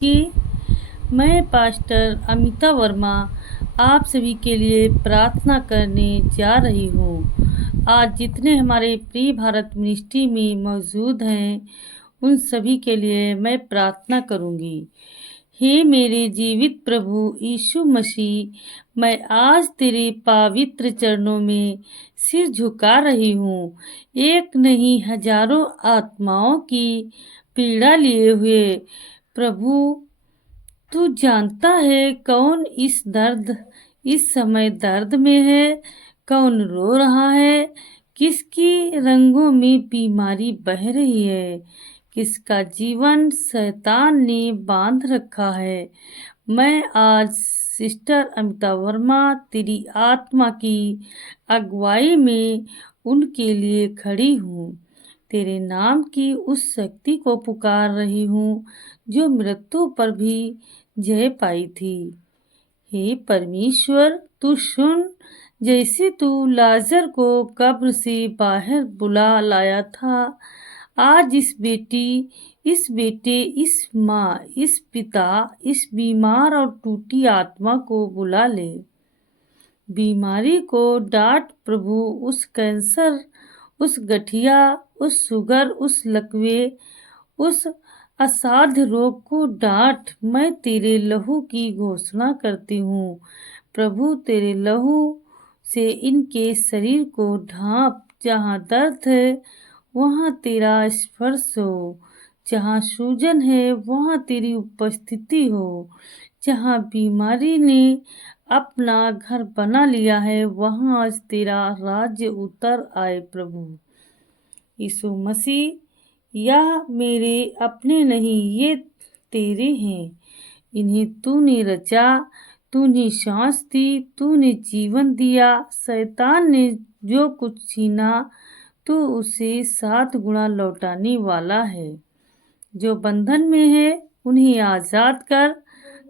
कि मैं पास्टर अमिता वर्मा आप सभी के लिए प्रार्थना करने जा रही हूँ। आज जितने हमारे प्रिय भारत मिनिस्ट्री में मौजूद हैं उन सभी के लिए मैं प्रार्थना करूँगी। हे मेरे जीवित प्रभु यीशु मसीह, मैं आज तेरे पवित्र चरणों में सिर झुका रही हूँ। एक नहीं हजारों आत्माओं की पीड़ा लिए हुए प्रभु, तू जानता है कौन इस समय दर्द में है, कौन रो रहा है, किसकी रंगों में बीमारी बह रही है, किसका जीवन शैतान ने बांध रखा है। मैं आज सिस्टर अमिता वर्मा तेरी आत्मा की अगुवाई में उनके लिए खड़ी हूँ। तेरे नाम की उस शक्ति को पुकार रही हूँ जो मृत्यु पर भी जय पाई थी। हे परमेश्वर, तू सुन, जैसे तू लाजर को कब्र से बाहर बुला लाया था, आज इस बेटे, इस माँ, इस पिता, इस बीमार और टूटी आत्मा को बुला ले। बीमारी को डांट प्रभु, उस कैंसर, उस गठिया, उस शुगर, उस लकवे, उस असाध्य रोग को डांट। मैं तेरे लहू की घोषणा करती हूँ प्रभु, तेरे लहू से इनके शरीर को ढांप। जहाँ दर्द है वहाँ तेरा स्पर्श हो, जहाँ सूजन है वहाँ तेरी उपस्थिति हो, जहाँ बीमारी ने अपना घर बना लिया है वहाँ आज तेरा राज्य उतर आए प्रभु। यीशु मसीह, यह मेरे अपने नहीं, ये तेरे हैं। इन्हें तूने रचा, तूने सांस दी, तूने जीवन दिया। शैतान ने जो कुछ छीना तू उसे 7 गुना लौटाने वाला है। जो बंधन में है उन्हें आजाद कर।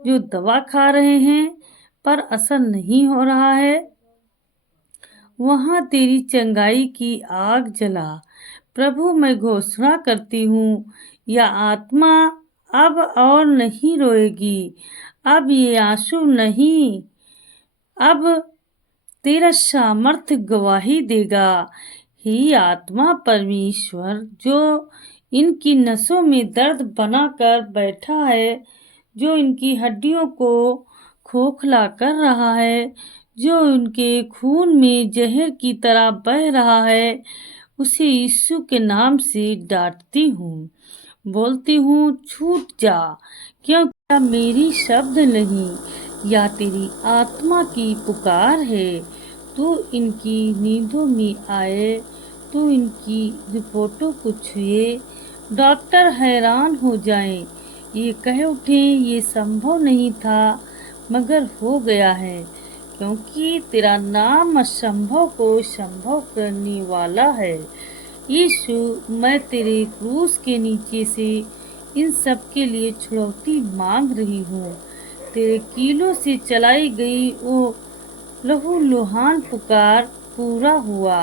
जो दवा खा रहे हैं पर असर नहीं हो रहा है, वहाँ तेरी चंगाई की आग जला। प्रभु, मैं घोषणा करती हूँ, यह आत्मा अब और नहीं रोएगी, अब ये आंसू नहीं, अब तेरा सामर्थ्य गवाही देगा। ही आत्मा परमेश्वर, जो इनकी नसों में दर्द बनाकर बैठा है, जो इनकी हड्डियों को खोखला कर रहा है, जो उनके खून में जहर की तरह बह रहा है, उसे यीशु के नाम से डांटती हूँ, बोलती हूँ छूट जा, क्योंकि मेरी शब्द नहीं, या तेरी आत्मा की पुकार है। तू इनकी नींदों में आए, तू इनकी रिपोर्टों को छुए। डॉक्टर हैरान हो जाएं, ये कह उठे ये संभव नहीं था मगर हो गया है, क्योंकि तेरा नाम असंभव को संभव करने वाला है। यीशु, मैं तेरे क्रूस के नीचे से इन सब के लिए छुड़ौती मांग रही हूँ। तेरे कीलों से चलाई गई वो लहू लुहान पुकार पूरा हुआ,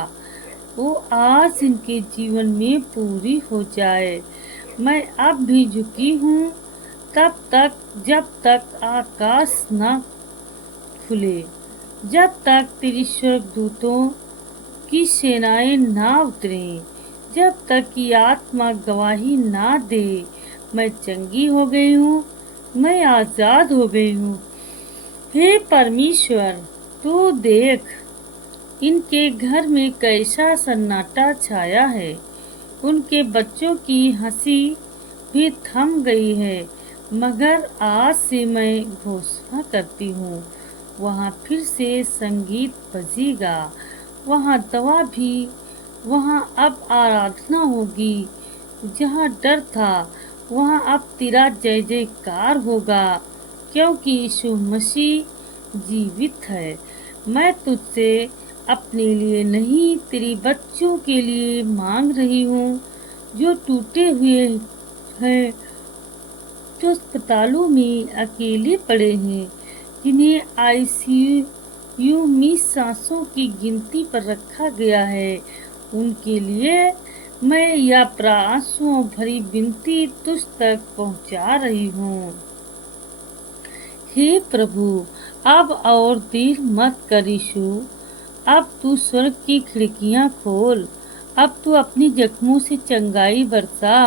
वो आज इनके जीवन में पूरी हो जाए। मैं अब भी झुकी हूँ तब तक जब तक आकाश न खुले, जब तक तेरी स्वर्गदूतों की सेनाएं ना उतरें, जब तक की आत्मा गवाही ना दे। मैं चंगी हो गई हूँ, मैं आजाद हो गई हूँ। हे परमेश्वर, तू देख इनके घर में कैसा सन्नाटा छाया है। उनके बच्चों की हंसी भी थम गई है, मगर आज से मैं घोषणा करती हूँ, वहाँ फिर से संगीत बजेगा, वहाँ दवा भी, वहाँ अब आराधना होगी। जहाँ डर था वहाँ अब तेरा जय जयकार होगा, क्योंकि यीशु मसीह जीवित है। मैं तुझसे अपने लिए नहीं, तेरे बच्चों के लिए मांग रही हूँ, जो टूटे हुए हैं, जो अस्पतालों में अकेले पड़े हैं, जिन्हें आईसीयू में सांसों की गिनती पर रखा गया है। उनके लिए मैं यह प्रार्थनाओं भरी विनती तुझ तक पहुँचा रही हूँ। हे प्रभु, अब और देर मत कर यीशु। अब तू स्वर्ग की खिड़कियां खोल। अब तू अपनी जख्मों से चंगाई बरसा।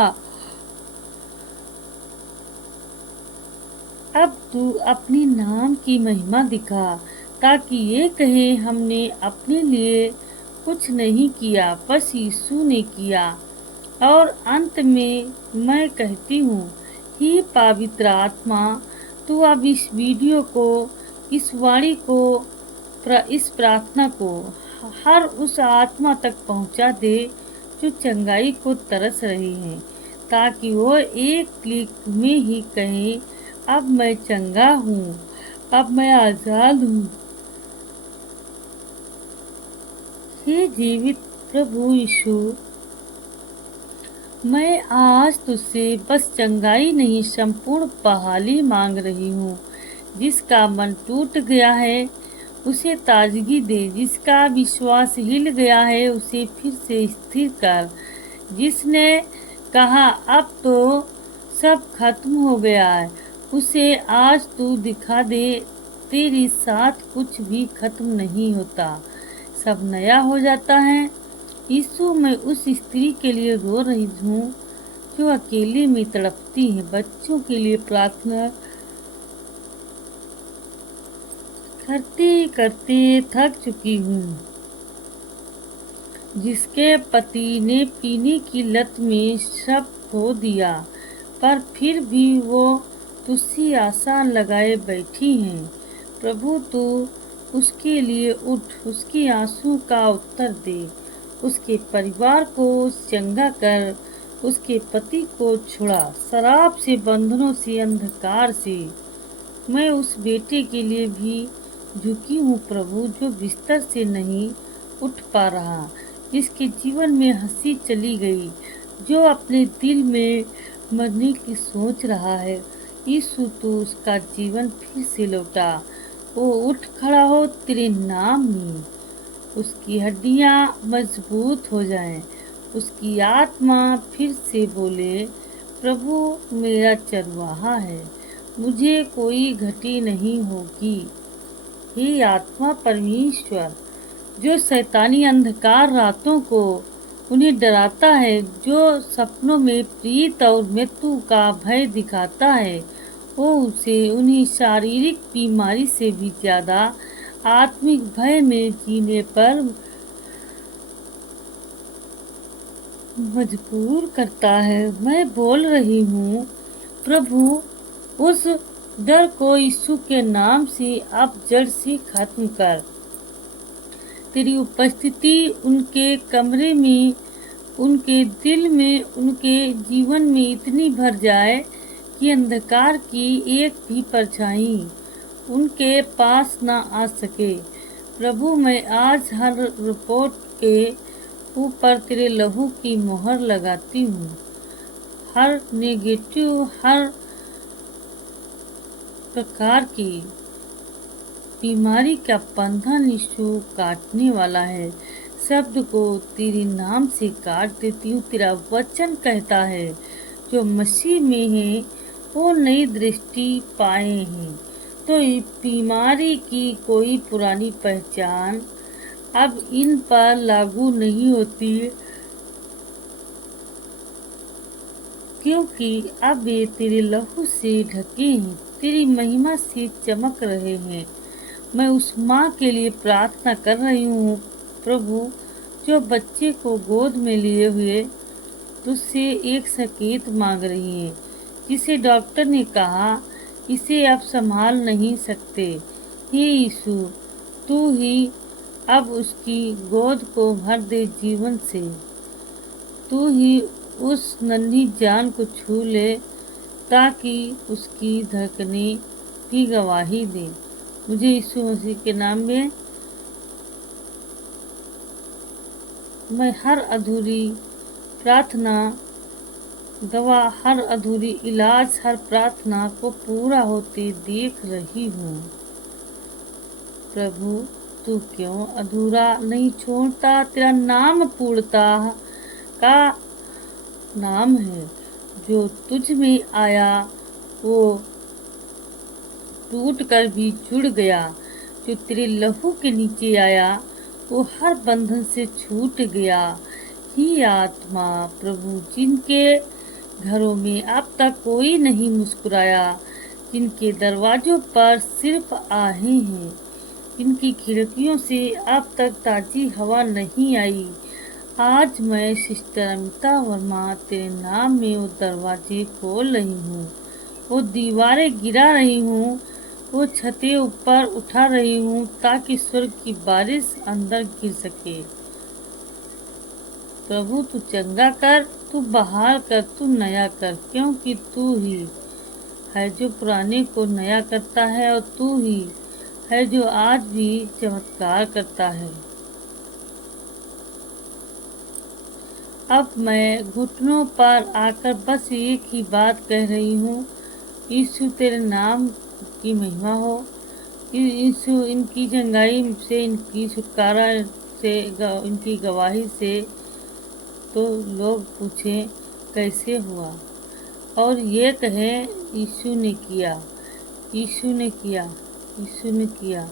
अब तू अपनी नाम की महिमा दिखा, ताकि ये कहे हमने अपने लिए कुछ नहीं किया, बस यीशु ने किया। और अंत में मैं कहती हूँ, हे पवित्र आत्मा, तू अब इस वीडियो को, इस वाणी को, इस प्रार्थना को हर उस आत्मा तक पहुँचा दे जो चंगाई को तरस रही है, ताकि वो एक क्लिक में ही कहें, अब मैं चंगा हूँ, अब मैं आजाद हूँ। हे जीवित प्रभु यीशु, मैं आज तुझसे बस चंगाई नहीं, संपूर्ण बहाली मांग रही हूँ। जिसका मन टूट गया है उसे ताजगी दे, जिसका विश्वास हिल गया है उसे फिर से स्थिर कर, जिसने कहा अब तो सब खत्म हो गया है उसे आज तू दिखा दे, तेरे साथ कुछ भी खत्म नहीं होता, सब नया हो जाता है। यीशु, मैं उस स्त्री के लिए रो रही हूँ जो अकेले में तड़पती है, बच्चों के लिए प्रार्थना करते करते थक चुकी हूँ, जिसके पति ने पीने की लत में सब खो दिया, पर फिर भी वो तुझसे आशा लगाए बैठी हैं। प्रभु, तू उसके लिए उठ, उसके आंसू का उत्तर दे, उसके परिवार को चंगा कर, उसके पति को छुड़ा शराब से, बंधनों से, अंधकार से। मैं उस बेटे के लिए भी झुकी हूँ प्रभु, जो बिस्तर से नहीं उठ पा रहा, जिसके जीवन में हंसी चली गई, जो अपने दिल में मरने की सोच रहा है। यीशु, तू उसका जीवन फिर से लौटा, वो उठ खड़ा हो तेरे नाम में, उसकी हड्डियाँ मजबूत हो जाएं, उसकी आत्मा फिर से बोले, प्रभु मेरा चरवाहा है, मुझे कोई घटी नहीं होगी। हे आत्मा परमेश्वर, जो शैतानी अंधकार रातों को उन्हें डराता है, जो सपनों में प्रीत और मृत्यु का भय दिखाता है, वो उसे उन्हें शारीरिक बीमारी से भी ज्यादा आत्मिक भय में जीने पर मजबूर करता है। मैं बोल रही हूँ प्रभु, उस डर को यीशु के नाम से अब जड़ से खत्म कर। तेरी उपस्थिति उनके कमरे में, उनके दिल में, उनके जीवन में इतनी भर जाए कि अंधकार की एक भी परछाई उनके पास न आ सके। प्रभु, मैं आज हर रिपोर्ट के ऊपर तेरे लहू की मोहर लगाती हूँ। हर नेगेटिव, हर प्रकार की बीमारी का बंधन यीशु काटने वाला है। शब्द को तेरे नाम से काट देती हूँ। तेरा वचन कहता है, जो मसीह में है वो नई दृष्टि पाए हैं। तो बीमारी की कोई पुरानी पहचान अब इन पर लागू नहीं होती, क्योंकि अब वे तेरे लहू से ढके हैं, तेरी महिमा से चमक रहे हैं। मैं उस माँ के लिए प्रार्थना कर रही हूँ प्रभु, जो बच्चे को गोद में लिए हुए तुझसे एक संकेत मांग रही है, जिसे डॉक्टर ने कहा इसे अब संभाल नहीं सकते। हे यीशु, तू ही अब उसकी गोद को भर दे जीवन से। तू ही उस नन्ही जान को छू ले, ताकि उसकी धड़कनें भी गवाही दे। मुझे यीशु मसीह के नाम में मैं हर अधूरी प्रार्थना दवा, हर अधूरी इलाज, हर प्रार्थना को पूरा होते देख रही हूँ। प्रभु, तू क्यों अधूरा नहीं छोड़ता? तेरा नाम पूर्णता का नाम है। जो तुझ में आया वो टूट कर भी जुड़ गया। जो तेरे लहू के नीचे आया वो हर बंधन से छूट गया। ही आत्मा प्रभु, जिनके घरों में अब तक कोई नहीं मुस्कुराया, जिनके दरवाजों पर सिर्फ आहें हैं, जिनकी खिड़कियों से अब तक ताजी हवा नहीं आई, आज मैं सिस्टर अमिता वर्मा तेरे नाम में वो दरवाजे खोल रही हूँ, वो दीवारें गिरा रही हूँ, वो छतें ऊपर उठा रही हूँ, ताकि स्वर्ग की बारिश अंदर गिर सके। प्रभु तू चंगा कर, तू बहाल कर, तू नया कर, क्योंकि तू ही है जो पुराने को नया करता है, और तू ही है जो आज भी चमत्कार करता है। अब मैं घुटनों पर आकर बस एक ही बात कह रही हूँ, यीशु तेरे नाम की महिमा हो। यीशु, इनकी चंगाई से, इनकी छुटकारा से, इनकी गवाही से तो लोग पूछें कैसे हुआ, और ये कहें यीशु ने किया, यीशु ने किया, यीशु ने किया।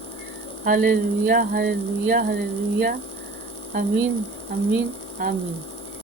Hallelujah, hallelujah, hallelujah. आमीन, आमीन, आमीन।